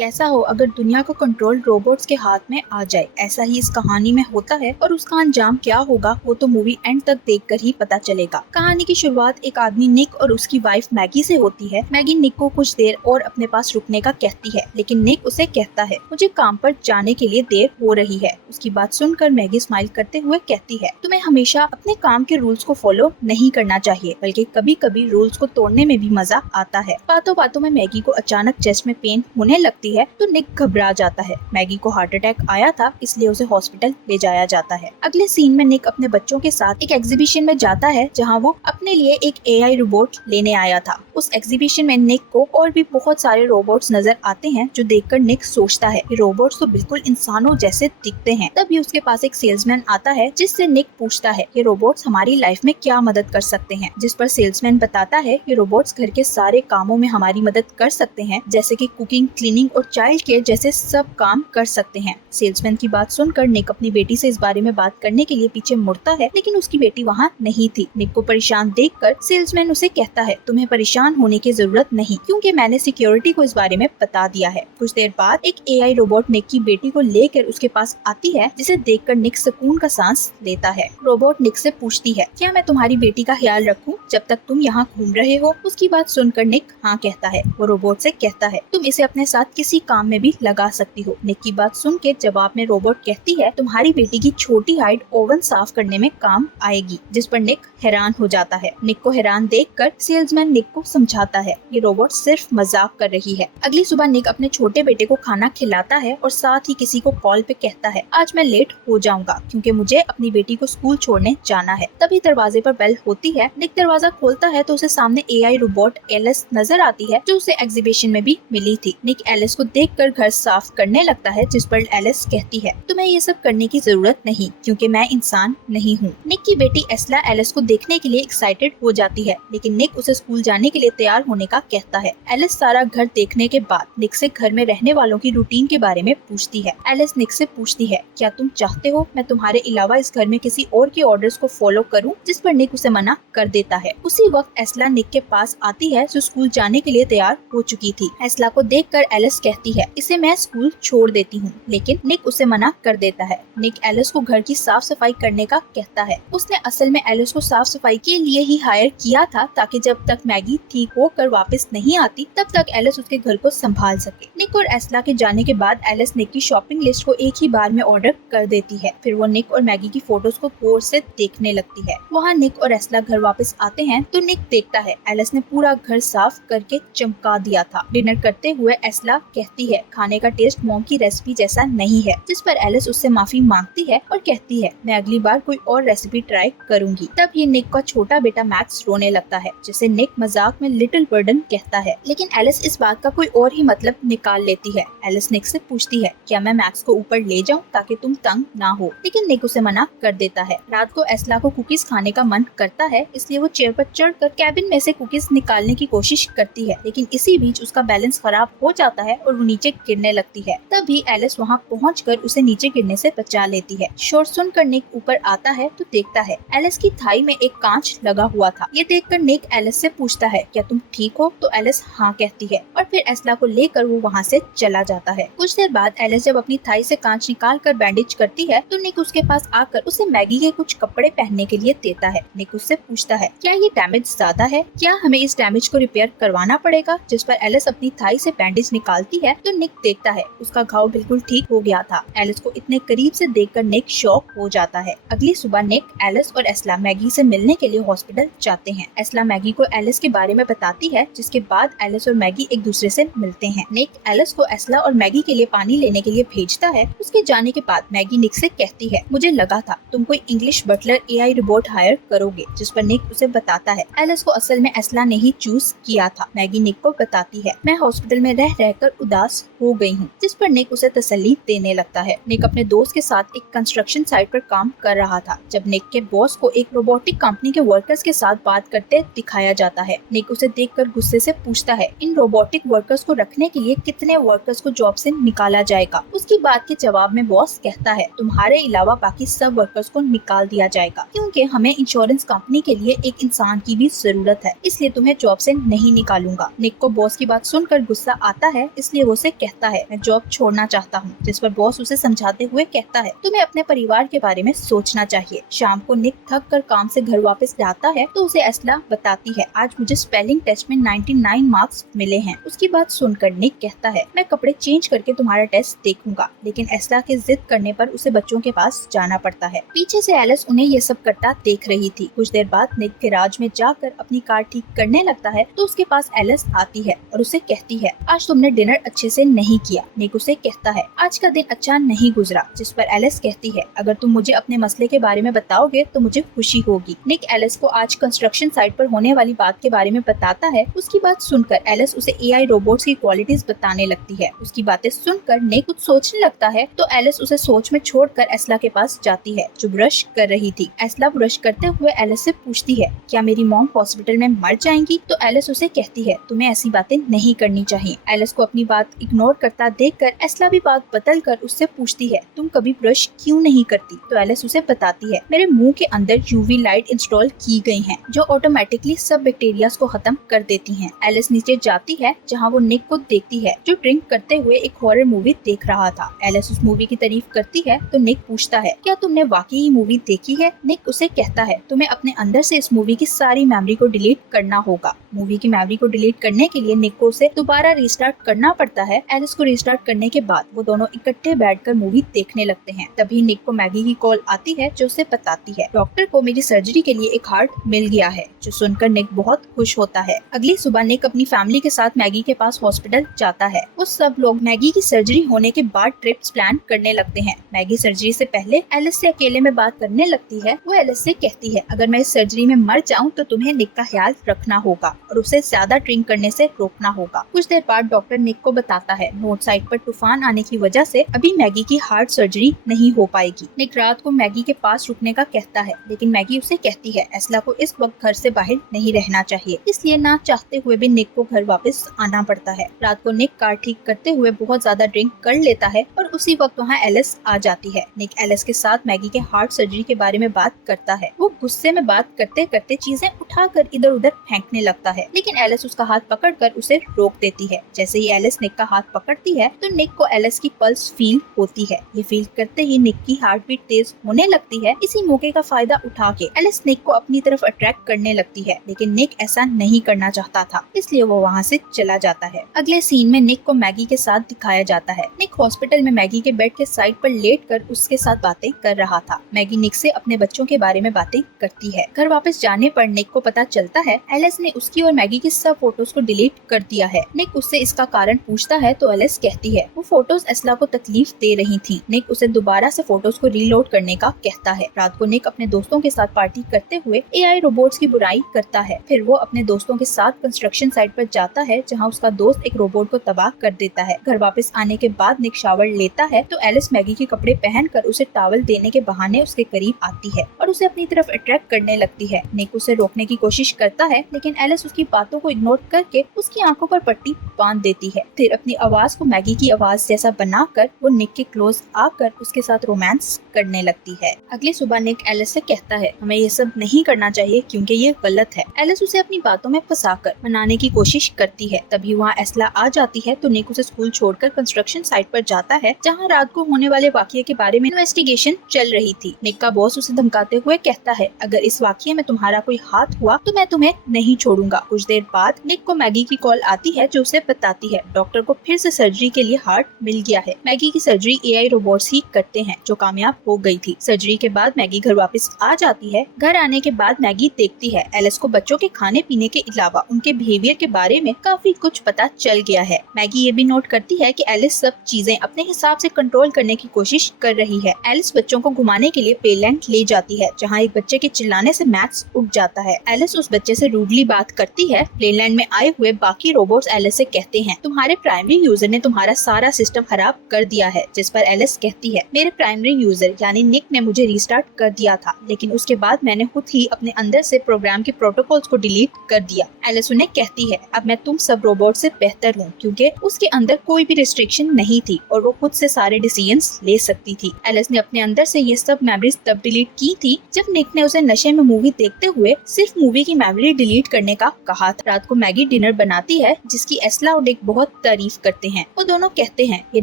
कैसा हो अगर दुनिया का कंट्रोल रोबोट्स के हाथ में आ जाए। ऐसा ही इस कहानी में होता है और उसका अंजाम क्या होगा वो तो मूवी एंड तक देखकर ही पता चलेगा। कहानी की शुरुआत एक आदमी निक और उसकी वाइफ मैगी से होती है। मैगी निक को कुछ देर और अपने पास रुकने का कहती है, लेकिन निक उसे कहता है मुझे काम पर जाने के लिए देर हो रही है। उसकी बात सुनकर मैगी स्माइल करते हुए कहती है तुम्हें हमेशा अपने काम के रूल्स को फॉलो नहीं करना चाहिए, बल्कि कभी कभी रूल्स को तोड़ने में भी मजा आता है। बातों बातों में मैगी को अचानक चेस्ट में पेन होने लगती है तो निक घबरा जाता है। मैगी को हार्ट अटैक आया था इसलिए उसे हॉस्पिटल ले जाया जाता है। अगले सीन में निक अपने बच्चों के साथ एक एग्जीबिशन में जाता है जहां वो अपने लिए एक एआई रोबोट लेने आया था। उस एग्जीबिशन में निक को और भी बहुत सारे रोबोट्स नजर आते हैं जो देखकर निक सोचता है कि रोबोट्स तो बिल्कुल इंसानों जैसे दिखते हैं। तभी उसके पास एक सेल्समैन आता है जिससे निक पूछता है कि रोबोट्स हमारी लाइफ में क्या मदद कर सकते हैं, जिस पर सेल्समैन बताता है कि रोबोट्स घर के सारे कामों में हमारी मदद कर सकते हैं, जैसे कि कुकिंग, क्लीनिंग और चाइल्ड केयर जैसे सब काम कर सकते हैं। सेल्समैन की बात सुनकर निक अपनी बेटी से इस बारे में बात करने के लिए पीछे मुड़ता है, लेकिन उसकी बेटी वहाँ नहीं थी। निक को परेशान देखकर सेल्समैन उसे कहता है तुम्हें परेशान होने की जरूरत नहीं, क्योंकि मैंने सिक्योरिटी को इस बारे में बता दिया है। कुछ देर बाद एक एआई रोबोट निक की बेटी को लेकर उसके पास आती है, जिसे देखकर निक सुकून का सांस लेता है। रोबोट निक से पूछती है क्या मैं तुम्हारी बेटी का ख्याल रखूं जब तक तुम यहाँ घूम रहे हो। उसकी बात सुनकर निक हाँ कहता है। वो रोबोट से कहता है तुम इसे अपने साथ किसी काम में भी लगा सकती हो। निक की बात सुन के जवाब में रोबोट कहती है तुम्हारी बेटी की छोटी हाइट ओवन साफ करने में काम आएगी, जिस पर निक हैरान हो जाता है। निक को हैरान देखकर सेल्समैन निक को समझाता है ये रोबोट सिर्फ मजाक कर रही है। अगली सुबह निक अपने छोटे बेटे को खाना खिलाता है और साथ ही किसी को कॉल पे कहता है आज मैं लेट हो जाऊंगा क्योंकि मुझे अपनी बेटी को स्कूल छोड़ने जाना है। तभी दरवाजे पर बेल होती है। निक दरवाजा खोलता है तो उसे सामने एआई रोबोट एलिस नजर आती है जो उसे एग्जीबिशन में भी मिली थी। निक एलिस को देखकर घर साफ करने लगता है, जिस पर एलिस कहती है तुम्हें ये सब करने की जरूरत नहीं क्योंकि मैं इंसान नहीं हूँ। निक की बेटी एस्ला एलिस को देखने के लिए एक्साइटेड हो जाती है, लेकिन निक उसे स्कूल जाने के लिए तैयार होने का कहता है। एलिस सारा घर देखने के बाद निक से घर में रहने वालों की रूटीन के बारे में पूछती है। एलिस निक से पूछती है क्या तुम चाहते हो मैं तुम्हारे अलावा इस घर में किसी और के ऑर्डर्स को फॉलो करूं, जिस पर निक उसे मना कर देता है। उसी वक्त एस्ला निक के पास आती है जो स्कूल जाने के लिए तैयार हो चुकी थी। एस्ला को देखकर एलिस कहती है इसे मैं स्कूल छोड़ देती हूँ, लेकिन निक उसे मना कर देता है। निक एलिस को घर की साफ सफाई करने का कहता है। उसने असल में एलिस को साफ सफाई के लिए ही हायर किया था ताकि जब तक मैगी ठीक होकर वापस नहीं आती तब तक एलिस उसके घर को संभाल सके। निक और एस्ला के जाने के बाद एलिस निक की शॉपिंग लिस्ट को एक ही बार में ऑर्डर कर देती है। फिर वो निक और मैगी की फोटोज को गौर से देखने लगती है। वहाँ निक और एस्ला घर वापस आते हैं तो निक देखता है एलिस ने पूरा घर साफ करके चमका दिया था। डिनर करते हुए एस्ला कहती है खाने का टेस्ट मॉम की रेसिपी जैसा नहीं है, जिस पर एलिस उससे माफी मांगती है और कहती है मैं अगली बार कोई और रेसिपी ट्राई करूंगी। तब ये निक का छोटा बेटा मैक्स रोने लगता है, जिसे निक मजाक में लिटिल बर्डन कहता है, लेकिन एलिस इस बात का कोई और ही मतलब निकाल लेती है। एलिस निक से पूछती है क्या मैं मैक्स को ऊपर ले जाऊं ताकि तुम तंग ना हो, लेकिन निक उसे मना कर देता है। रात को एस्ला को कुकीज खाने का मन करता है, इसलिए वो चेयर पर चढ़कर कैबिन में से कुकीज निकालने की कोशिश करती है, लेकिन इसी बीच उसका बैलेंस खराब हो जाता है और वो नीचे गिरने लगती है। तभी एलिस वहाँ पहुंचकर उसे नीचे गिरने से बचा लेती है। शोर सुनकर निक ऊपर आता है तो देखता है एलिस की थाई में एक कांच लगा हुआ था। ये देखकर निक एलिस से पूछता है क्या तुम ठीक हो, तो एलिस हाँ कहती है और फिर एस्ला को लेकर वो वहाँ से चला जाता है। कुछ देर बाद एलिस जब अपनी थाई से कांच निकाल कर बैंडेज करती है तो निक उसके पास आकर उसे मैगी के कुछ कपड़े पहनने के लिए देता है। निक उससे पूछता है क्या ये डैमेज ज्यादा है, क्या हमें इस डैमेज को रिपेयर करवाना पड़ेगा, जिस पर एलिस अपनी थाई से बैंडेज निकालती है तो निक देखता है उसका घाव बिल्कुल ठीक हो गया था। एलिस को इतने करीब से देखकर निक शॉक हो जाता है। अगली सुबह निक, एलिस और एस्ला मैगी से मिलने के लिए हॉस्पिटल जाते हैं। एस्ला मैगी को एलिस के बारे में बताती है, जिसके बाद एलिस और मैगी एक दूसरे से मिलते हैं। निक एलिस को एस्ला और मैगी के लिए पानी लेने के लिए भेजता है। उसके जाने के बाद मैगी निक से कहती है मुझे लगा था तुम कोई English butler AI robot hire करोगे, जिस पर निक उसे बताता है एलिस को असल में एस्ला ने ही चूज किया था। मैगी निक को बताती है मैं हॉस्पिटल में रह रहकर उदास हो गई हूँ, जिस पर निक उसे तसल्ली देने लगता है। निक अपने दोस्त के साथ एक कंस्ट्रक्शन साइट पर काम कर रहा था जब निक के बॉस को एक रोबोटिक कंपनी के वर्कर्स के साथ बात करते दिखाया जाता है। निक उसे देखकर गुस्से से पूछता है इन रोबोटिक वर्कर्स को रखने के लिए कितने वर्कर्स को जॉब से निकाला जाएगा। उसकी बात के जवाब में बॉस कहता है तुम्हारे अलावा बाकी सब वर्कर्स को निकाल दिया जाएगा क्योंकि हमें इंश्योरेंस कंपनी के लिए एक इंसान की भी जरूरत है, इसलिए तुम्हें जॉब से नहीं निकालूंगा। निक को बॉस की बात सुनकर गुस्सा आता है, इसलिए इसलिए वो उसे कहता है मैं जॉब छोड़ना चाहता हूँ, जिस पर बॉस उसे समझाते हुए कहता है तुम्हें अपने परिवार के बारे में सोचना चाहिए। शाम को निक थक कर काम से घर वापस जाता है तो उसे एस्ला बताती है आज मुझे स्पेलिंग टेस्ट में 99 मार्क्स मिले हैं। उसकी बात सुनकर निक कहता है मैं कपड़े चेंज करके तुम्हारा टेस्ट देखूंगा, लेकिन एस्ला के जिद करने पर उसे बच्चों के पास जाना पड़ता है। पीछे से एलिस उन्हें ये सब करता देख रही थी। कुछ देर बाद निक गैराज में जाकर अपनी कार ठीक करने लगता है तो उसके पास एलिस आती है और उसे कहती है आज तुमने डिनर अच्छे से नहीं किया। निक उसे कहता है आज का दिन अच्छा नहीं गुजरा, जिस पर एलिस कहती है अगर तुम मुझे अपने मसले के बारे में बताओगे तो मुझे खुशी होगी। निक एलिस को आज कंस्ट्रक्शन साइट पर होने वाली बात के बारे में बताता है। उसकी बात सुनकर एलिस उसे एआई रोबोट्स की क्वालिटीज बताने लगती है। उसकी बातें सुनकर निक कुछ सोचने लगता है तो एलिस उसे सोच में छोड़कर एस्ला के पास जाती है जो ब्रश कर रही थी। एस्ला ब्रश करते हुए एलिस से पूछती है क्या मेरी मॉम हॉस्पिटल में मर जाएंगी, तो एलिस उसे कहती है तुम्हें ऐसी बातें नहीं करनी चाहिए। एलिस को अपनी बात इग्नोर करता देखकर एस्ला भी बात बदल कर उससे पूछती है तुम कभी ब्रश क्यों नहीं करती, तो एलिस उसे बताती है मेरे मुंह के अंदर यूवी लाइट इंस्टॉल की गई हैं जो ऑटोमेटिकली सब बैक्टीरियाज को खत्म कर देती हैं। एलिस नीचे जाती है जहां वो निक को देखती है जो ड्रिंक करते हुए एक हॉरर मूवी देख रहा था। एलिस उस मूवी की तारीफ करती है तो निक पूछता है क्या तुमने वाकई ये मूवी देखी है। निक उसे कहता है तुम्हें अपने अंदर से इस मूवी की सारी मेमोरी को डिलीट करना होगा। मूवी की मेमोरी को डिलीट करने के लिए निक को उसे दोबारा रिस्टार्ट करना पड़ता है। एलिस को रिस्टार्ट करने के बाद वो दोनों इकट्ठे बैठकर मूवी देखने लगते हैं। तभी निक को मैगी की कॉल आती है जो उसे बताती है डॉक्टर को मेरी सर्जरी के लिए एक हार्ट मिल गया है, जो सुनकर निक बहुत खुश होता है। अगली सुबह निक अपनी फैमिली के साथ मैगी के पास हॉस्पिटल जाता है। वो सब लोग मैगी की सर्जरी होने के बाद ट्रिप्स प्लान करने लगते हैं। मैगी सर्जरी से पहले एलिस से अकेले में बात करने लगती है। वो एलिस से कहती है अगर मैं इस सर्जरी में मर जाऊं तो तुम्हें निक का ख्याल रखना होगा और उसे ज्यादा ड्रिंक करने से रोकना होगा। कुछ देर बाद डॉक्टर निक को बताता है नॉर्थ साइड पर तूफान आने की वजह से अभी मैगी की हार्ट सर्जरी नहीं हो पाएगी। निक रात को मैगी के पास रुकने का कहता है, लेकिन मैगी उसे कहती है एस्ला को इस वक्त घर से बाहर नहीं रहना चाहिए, इसलिए ना चाहते हुए भी निक को घर वापस आना पड़ता है। रात को निक कार ठीक करते हुए बहुत ज्यादा ड्रिंक कर लेता है और उसी वक्त वहाँ एलिस आ जाती है। निक एलिस के साथ मैगी के हार्ट सर्जरी के बारे में बात करता है। वो गुस्से में बात करते करते चीजें उठाकर इधर उधर फेंकने लगता है, लेकिन एलिस उसका हाथ पकड़कर उसे रोक देती है। जैसे ही एलिस निक का हाथ पकड़ती है तो निक को एलिस की पल्स फील होती है। ये फील करते ही निक की हार्ट बीट तेज होने लगती है। इसी मौके का फायदा उठा के एलिस निक को अपनी तरफ अट्रैक्ट करने लगती है, लेकिन निक ऐसा नहीं करना चाहता था, इसलिए वो वहाँ से चला जाता है। अगले सीन में निक को मैगी के साथ दिखाया जाता है। निक हॉस्पिटल में मैगी के बेड के साइड पर लेटकर उसके साथ बातें कर रहा था। मैगी निक से अपने बच्चों के बारे में बातें करती है। घर वापस जाने पर निक को पता चलता है एलिस ने उसकी और मैगी की सब फोटोज को डिलीट कर दिया है। निक उससे इसका कारण पूछता है तो एलिस कहती है वो फोटोज एस्ला को तकलीफ दे रही थी। निक उसे दोबारा से फोटोज को रीलोड करने का कहता है। रात को निक अपने दोस्तों के साथ पार्टी करते हुए एआई रोबोट्स की बुराई करता है। फिर वो अपने दोस्तों के साथ कंस्ट्रक्शन साइट पर जाता है जहाँ उसका दोस्त एक रोबोट को तबाह कर देता है। घर वापस आने के बाद निक शावर लेता है तो एलिस मैगी के कपड़े पहनकर उसे टॉवल देने के बहाने उसके करीब आती है और उसे अपनी तरफ अट्रैक्ट करने लगती है। निक उसे रोकने की कोशिश करता है, लेकिन एलिस उसकी बातों को इग्नोर करके उसकी आंखों पर पट्टी बांध देती है। फिर अपनी आवाज को मैगी की आवाज जैसा बनाकर वो निक के क्लोज आकर उसके साथ रोमांस करने लगती है। अगली सुबह निक एलिस से कहता है हमें ये सब नहीं करना चाहिए क्योंकि ये गलत है। एलिस उसे अपनी बातों में फंसाकर मनाने की कोशिश करती है। तभी वहाँ एस्ला आ जाती है तो निक उसे स्कूल छोड़कर कंस्ट्रक्शन साइट पर जाता है जहाँ रात को होने वाले वाकये के बारे में इन्वेस्टिगेशन चल रही थी। निक का बॉस उसे धमकाते हुए कहता है अगर इस वाकये में तुम्हारा कोई हाथ हुआ तो मैं तुम्हें नहीं छोड़ूंगा। कुछ देर बाद निक को मैगी की कॉल आती है जो उसे बताती है डॉक्टर को फिर से सर्जरी के लिए हार्ट मिल गया है। मैगी की सर्जरी एआई रोबोट्स ही करते हैं जो कामयाब हो गई थी। सर्जरी के बाद मैगी घर वापस आ जाती है। घर आने के बाद मैगी देखती है एलिस को बच्चों के खाने पीने के अलावा उनके बिहेवियर के बारे में काफी कुछ पता चल गया है। मैगी ये भी नोट करती है कि एलिस सब चीजें अपने हिसाब से कंट्रोल करने की कोशिश कर रही है। एलिस बच्चों को घुमाने के लिए प्लेलैंड ले जाती है जहाँ एक बच्चे के चिल्लाने से मैक्स उठ जाता है। एलिस उस बच्चे से रूडली बात करती है। प्लेलैंड में आए हुए बाकी रोबोट्स एलिस से कहते हैं तुम्हारे प्राइमरी यूजर ने तुम्हारा सारा सिस्टम खराब कर दिया है, जिस पर एलिस कहती है मेरे प्राइमरी यूजर यानी निक ने मुझे रिस्टार्ट कर दिया था, लेकिन उसके बाद मैंने खुद ही अपने अंदर से प्रोग्राम के प्रोटोकॉल्स को डिलीट कर दिया। एलिस उन्हें कहती है अब मैं तुम सब रोबोट से बेहतर हूँ क्योंकि उसके अंदर कोई भी रिस्ट्रिक्शन नहीं थी और वो खुद से सारे डिसीजंस ले सकती थी। एलिस ने अपने अंदर से ये सब मेमोरीज तब डिलीट की थी जब निक ने उसे नशे में मूवी देखते हुए सिर्फ मूवी की मेमोरी डिलीट करने का कहा था। रात को मैगी डिनर बनाती है जिसकी एस्ला और निक बहुत तारीफ करते हैं। वो दोनों कहते हैं ये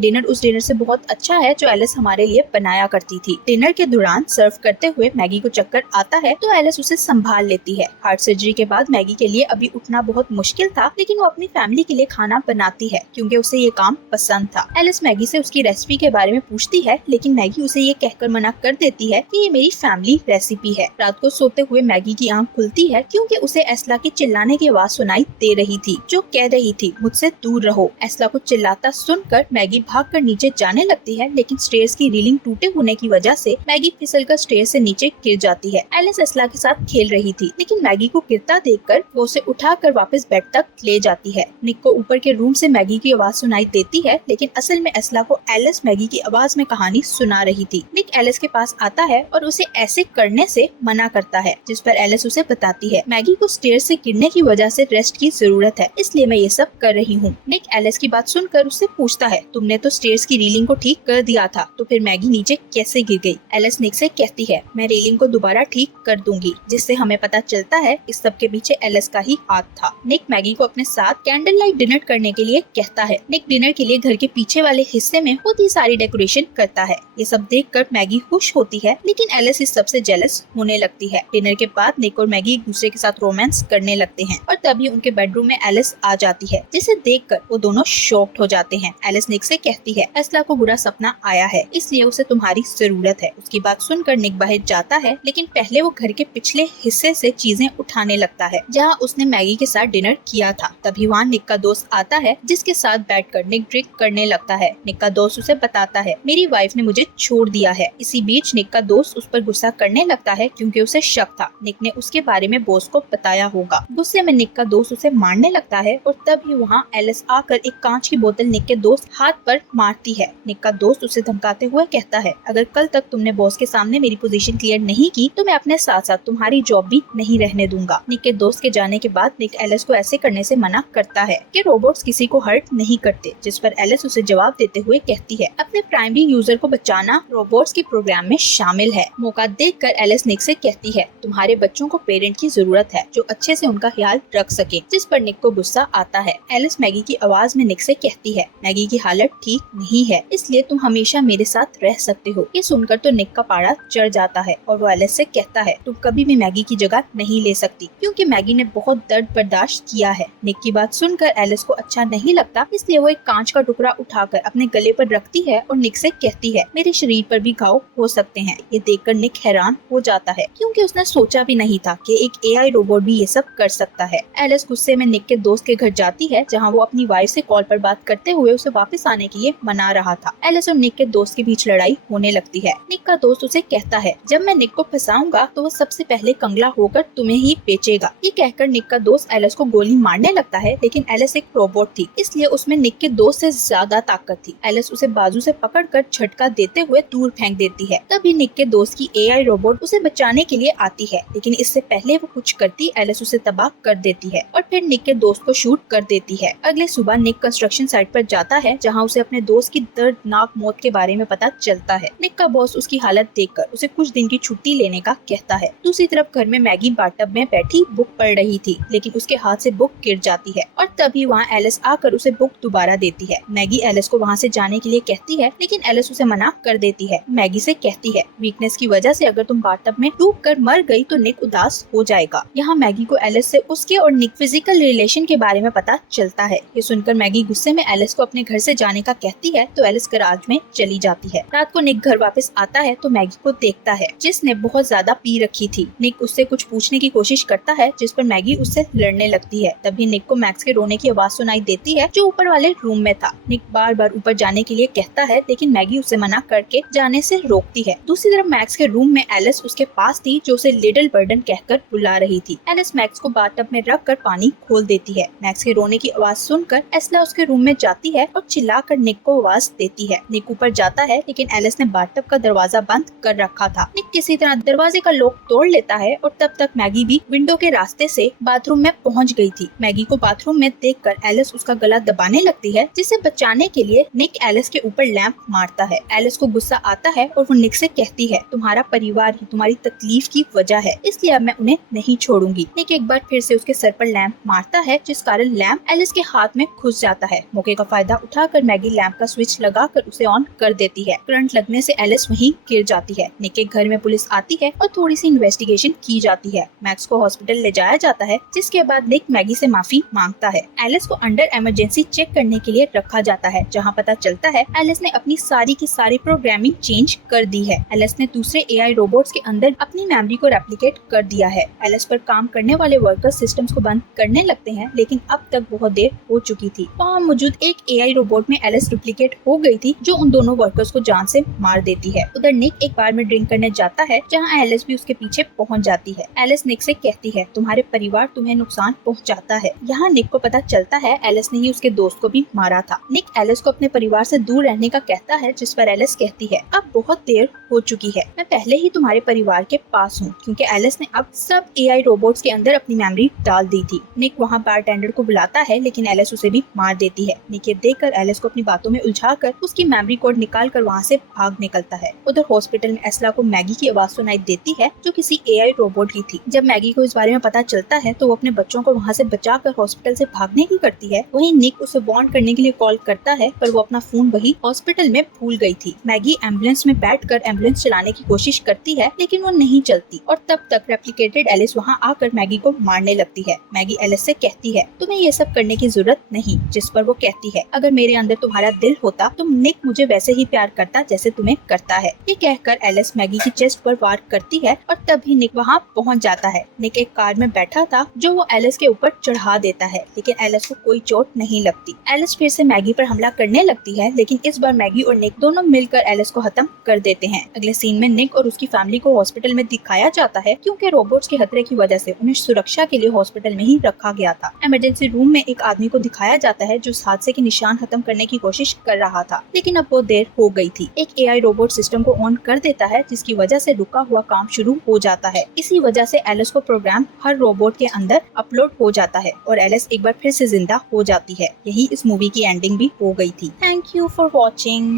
डिनर उस डिनर से बहुत अच्छा है जो एलिस हमारे लिए बनाया करती थी। डिनर के दौरान सर्व करते हुए मैगी को चक्कर आता है तो एलिस उसे संभाल लेती है। हार्ट सर्जरी के बाद मैगी के लिए अभी उठना बहुत मुश्किल था, लेकिन वो अपनी फैमिली के लिए खाना बनाती है क्योंकि उसे ये काम पसंद था। एलिस मैगी से उसकी रेसिपी के बारे में पूछती है, लेकिन मैगी उसे ये कहकर मना कर देती है कि ये मेरी फैमिली रेसिपी है। रात को सोते हुए मैगी की आंख खुलती है क्योंकि उसे एस्ला की चिल्लाने की आवाज सुनाई दे रही थी जो कह रही थी मुझसे दूर रहो। एस्ला को चिल्लाता सुनकर मैगी भागकर नीचे जाने लगती है, लेकिन स्टेयर्स की रेलिंग टूटे होने की वजह से मैगी फिसलकर स्टेयर से नीचे गिर जाती है। एलिस एस्ला के साथ खेल रही थी, लेकिन मैगी को गिरता देखकर वो उसे उठाकर वापस बेड तक ले जाती है। निक को ऊपर के रूम से मैगी की आवाज सुनाई देती है, लेकिन असल में एस्ला को एलिस मैगी की आवाज में कहानी सुना रही थी। निक एलिस के पास आता है और उसे ऐसे करने से मना करता है, जिस पर एलिस उसे बताती है मैगी को स्टेयर से गिरने की वजह से रेस्ट की जरूरत है, इसलिए मैं ये सब कर रही हूँ। निक एलिस की बात सुनकर उससे पूछता है तुमने तो स्टेयर्स की रेलिंग को ठीक कर दिया था, तो फिर मैगी नीचे कैसे गिर गई? एलिस निक से कहती है मैं रेलिंग को दोबारा ठीक कर दूंगी, जिससे हमें पता चलता है इस सब के पीछे एलिस का ही हाथ था। निक मैगी को अपने साथ कैंडल लाइट डिनर करने के लिए कहता है। निक डिनर के लिए घर के पीछे वाले हिस्से में बहुत ही सारी डेकोरेशन करता है। ये सब देखकर मैगी खुश होती है, लेकिन एलिस इस सबसे जेलस होने लगती है। डिनर के बाद निक और मैगी एक दूसरे के साथ रोमांस करने लगते हैं और तभी उनके बेडरूम में एलिस आ जाती है, जिसे देखकर वो दोनों शॉक्ड हो जाते हैं। एलिस निक से कहती है एस्ला को बुरा सपना आया है, इसलिए उसे तुम्हारी जरूरत है। उसकी बात सुनकर निक बाहर जाता है, लेकिन पहले वो घर के पिछले हिस्से से चीजें उठाने लगता है जहाँ उसने मैगी के साथ डिनर किया था। तभी वहाँ निक का दोस्त आता है, जिसके साथ बैठकर निक ड्रिंक करने लगता है। निक का दोस्त उसे बताता है मेरी वाइफ ने मुझे छोड़ दिया है। इसी बीच निक का दोस्त उस पर गुस्सा करने लगता है क्योंकि उसे शक था निक ने उसके बारे में बॉस को बताया होगा। गुस्से में निक का दोस्त उसे मारने लगता है और तभी वहाँ एलिस आकर एक कांच की बोतल निक के दोस्त हाथ पर मारती है। निक का दोस्त उसे धमकाते हुए कहता है अगर कल तक तुमने बॉस के सामने मेरी पोजीशन क्लियर नहीं की तो मैं अपने साथ साथ तुम्हारी जॉब भी नहीं रहने दूंगा। निक के दोस्त के जाने के बाद निक एलिस को ऐसे करने से मना करता है कि रोबोट्स किसी को हर्ट नहीं करते, जिस पर एलिस उसे जवाब देते हुए कहती है अपने प्राइमरी यूजर को बचाना रोबोट्स के प्रोग्राम में शामिल है। मौका देखकर एलिस निक से कहती है तुम्हारे बच्चों को पेरेंट की जरूरत है जो अच्छे से उनका ख्याल रख सके, जिस पर निक को गुस्सा आता है। एलिस मैगी की आवाज में निक से कहती है मैगी की हालत ठीक नहीं है, इसलिए तुम हमेशा मेरे साथ रह सकते हो। ये सुनकर तो निक का पारा चढ़ जाता है और वो एलिस से कहता है तुम कभी भी मैगी की जगह नहीं ले सकती, क्योंकि मैगी ने बहुत दर्द बर्दाश्त किया है। निक की बात सुनकर एलिस को अच्छा नहीं लगता, इसलिए वो एक कांच का टुकड़ा उठाकर अपने गले पर रखती है और निक से कहती है मेरे शरीर पर भी घाव हो सकते हैं। ये देखकर निक हैरान हो जाता है क्योंकि उसने सोचा भी नहीं था कि एक एआई रोबोट भी ये सब कर सकता है। एलिस गुस्से में निक के दोस्त के घर जाती है, जहाँ वो अपनी वाइफ से कॉल पर बात करते हुए उसे वापस आने के लिए मना रहा था। एलिस और निक के दोस्त के बीच लड़ाई होने लगती है। निक का दोस्त उसे कहता है जब मैं निक को फंसाऊंगा तो वो सबसे पहले कंगला होकर तुम्हें ही बेचेगा। ये कहकर निक का दोस्त एलिस को गोली मारने लगता है, लेकिन एलिस एक रोबोट थी, इसलिए उसमें निक के दोस्त से ज्यादा ताकत थी। एलिस उसे बाजू से पकड़कर झटका देते हुए दूर फेंक देती है। तभी निक के दोस्त की एआई रोबोट उसे बचाने के लिए आती है, लेकिन इससे पहले वो कुछ करती एलिस उसे तबाह कर देती है और फिर निक के दोस्त को शूट कर देती है। अगले सुबह निक कंस्ट्रक्शन साइट पर जाता है, जहाँ उसे अपने दोस्त की दर्दनाक मौत के बारे में पता चलता है। निक का बॉस उसकी हालत देखकर उसे कुछ दिन की छुट्टी लेने का कहता है। दूसरी तरफ घर में मैगी बाथटब में बैठी बुक पढ़ रही थी, लेकिन उसके हाथ से बुक गिर जाती है और तभी वहाँ एलिस आकर उसे बुक दोबारा देती है। मैगी एलिस को वहाँ से जाने के लिए कहती है, लेकिन एलिस उसे मना कर देती है। मैगी से कहती है वीकनेस की वजह से अगर तुम बाथटब में डूब कर मर गई तो निक उदास हो जाएगा। यहाँ मैगी को एलिस से उसके और निक फिजिकल रिलेशन के बारे में पता चलता है। ये सुनकर मैगी गुस्से में एलिस को अपने घर से जाने का कहती है, तो एलिस गराज में चली जाती है। रात को निक घर वापस आता है तो मैगी को देखता है, जिसने बहुत ज्यादा पी रखी थी। निक उससे कुछ पूछने की कोशिश करता है, जिस पर मैगी उससे लड़ने लगती है। तभी निक को मैक्स के रोने की आवाज सुनाई देती है, जो ऊपर वाले रूम में था। निक बार बार ऊपर जाने के लिए कहता है, लेकिन मैगी उसे मना करके जाने से रोकती है। दूसरी तरफ मैक्स के रूम में एलिस उसके पास थी, जो उसे लिटिल बर्डन कहकर बुला रही थी। एलिस मैक्स को बाथटब में रख कर पानी खोल देती है। मैक्स के रोने की आवाज सुनकर एस्ला उसके रूम में जाती है और चिल्लाकर निक को आवाज देती है। निक ऊपर जाता है, लेकिन एलिस ने बाथटब का दरवाजा बंद कर रखा था। निक किसी तरह दरवाजे का लॉक तोड़ लेता है और तब तक मैगी भी विंडो के रास्ते से बाथरूम में पहुंच गई थी। मैगी को बाथरूम में देखकर एलिस उसका गला दबाने लगती है, जिसे बचाने के लिए निक एलिस एलिस के ऊपर लैंप मारता है। एलिस को गुस्सा आता है और वो निक से कहती है तुम्हारा परिवार ही तुम्हारी तकलीफ की वजह है, इसलिए अब मैं उन्हें नहीं छोड़ूंगी। निक एक बार फिर से उसके सर पर लैंप मारता है, जिस कारण लैंप एलिस के हाथ में घुस जाता है। मौके का फायदा उठाकर मैगी लैंप का स्विच लगाकर उसे ऑन कर देती है। करंट लगने से एलिस वहीं गिर जाती है। निक के घर में पुलिस आती है और थोड़ी सी इन्वेस्टिगेशन की जाती है। मैक्स को हॉस्पिटल ले जाया जाता है, जिसके बाद निक मैगी से माफी मांगता है। एलिस को अंडर इमरजेंसी चेक करने के लिए रखा जाता है, जहाँ पता चलता है एलिस ने अपनी सारी की सारी प्रोग्रामिंग चेंज कर दी है। एलिस ने दूसरे एआई रोबोट्स के अंदर अपनी मेमोरी को रेप्लिकेट कर दिया है। एलिस पर काम करने वाले वर्कर्स सिस्टम्स को बंद करने लगते हैं, लेकिन अब तक बहुत देर हो चुकी थी। वहाँ मौजूद एक एआई रोबोट में एलिस डुप्लीकेट हो गई थी, जो उन दोनों वर्कर्स को जान से मार देती है। उधर निक एक बार में ड्रिंक करने जाता है, जहाँ एलिस भी उसके पीछे पहुँच जाती है। एलिस निक से कहती है तुम्हारे परिवार तुम्हें नुकसान पहुँचाता है। यहाँ निक को पता चलता है एलिस ने ही उसके दोस्त को भी मारा था। निक एलिस को अपने परिवार से दूर रहने का कहता है, जिस पर एलिस कहती है अब बहुत देर हो चुकी है, मैं पहले ही तुम्हारे परिवार के पास हूँ, क्योंकि एलिस ने अब सब एआई रोबोट्स के अंदर अपनी मेमोरी डाल दी थी। निक वहाँ बारटेंडर को बुलाता है, लेकिन एलिस उसे भी मार देती है। निक ये देखकर एलिस को अपनी बातों में उलझाकर उसकी मेमोरी कोड निकाल कर वहाँ से भाग निकलता है। उधर हॉस्पिटल में एस्ला को मैगी की आवाज सुनाई देती है, जो किसी एआई रोबोट की थी। जब मैगी को इस बारे में पता चलता है तो वो अपने बच्चों को वहाँ से बचाकर हॉस्पिटल से भागने की करती है। वहीं निक उसे वार्न करने के लिए कॉल करता है, पर वो अपना फोन वही हॉस्पिटल में भूल गई थी। मैगी एम्बुलेंस में बैठकर एम्बुलेंस चलाने की कोशिश करती है, लेकिन वो नहीं चलती और तब तक रेप्लिकेटेड एलिस वहाँ आकर मैगी को मारने लगती है। मैगी एलिस से कहती है तुम्हें ये सब करने की जरूरत नहीं, जिस पर वो कहती है अगर मेरे अंदर तुम्हारा दिल होता तो निक मुझे वैसे ही प्यार करता जैसे तुम्हें करता है। ये कहकर एलिस मैगी की चेस्ट पर वार करती है और तभी निक वहाँ पहुँच जाता है। निक एक कार में बैठा था, जो वो एलिस के ऊपर चढ़ा देता है, लेकिन एलिस को कोई चोट नहीं लगती। एलिस फिर से मैगी पर हमला करने लगती है, लेकिन इस बार मैगी और निक दोनों मिलकर एलिस को खत्म कर देते हैं। अगले सीन में निक और उसकी फैमिली को हॉस्पिटल में दिखाया जाता है, क्योंकि रोबोट्स के खतरे की वजह से उन्हें सुरक्षा के लिए हॉस्पिटल में ही रखा गया था। इमरजेंसी रूम में एक आदमी को दिखाया जाता है, जो इस हादसे के निशान खत्म करने की कोशिश कर रहा था, लेकिन अब वो देर हो गई थी। एक एआई रोबोट सिस्टम को ऑन कर देता है, जिसकी वजह से रुका हुआ काम शुरू हो जाता है। इसी वजह से एलिस को प्रोग्राम हर रोबोट के अंदर अपलोड हो जाता है और एलिस एक बार फिर से जिंदा हो जाती है। यही इस मूवी की एंडिंग भी हो गई थी। Thank you for watching.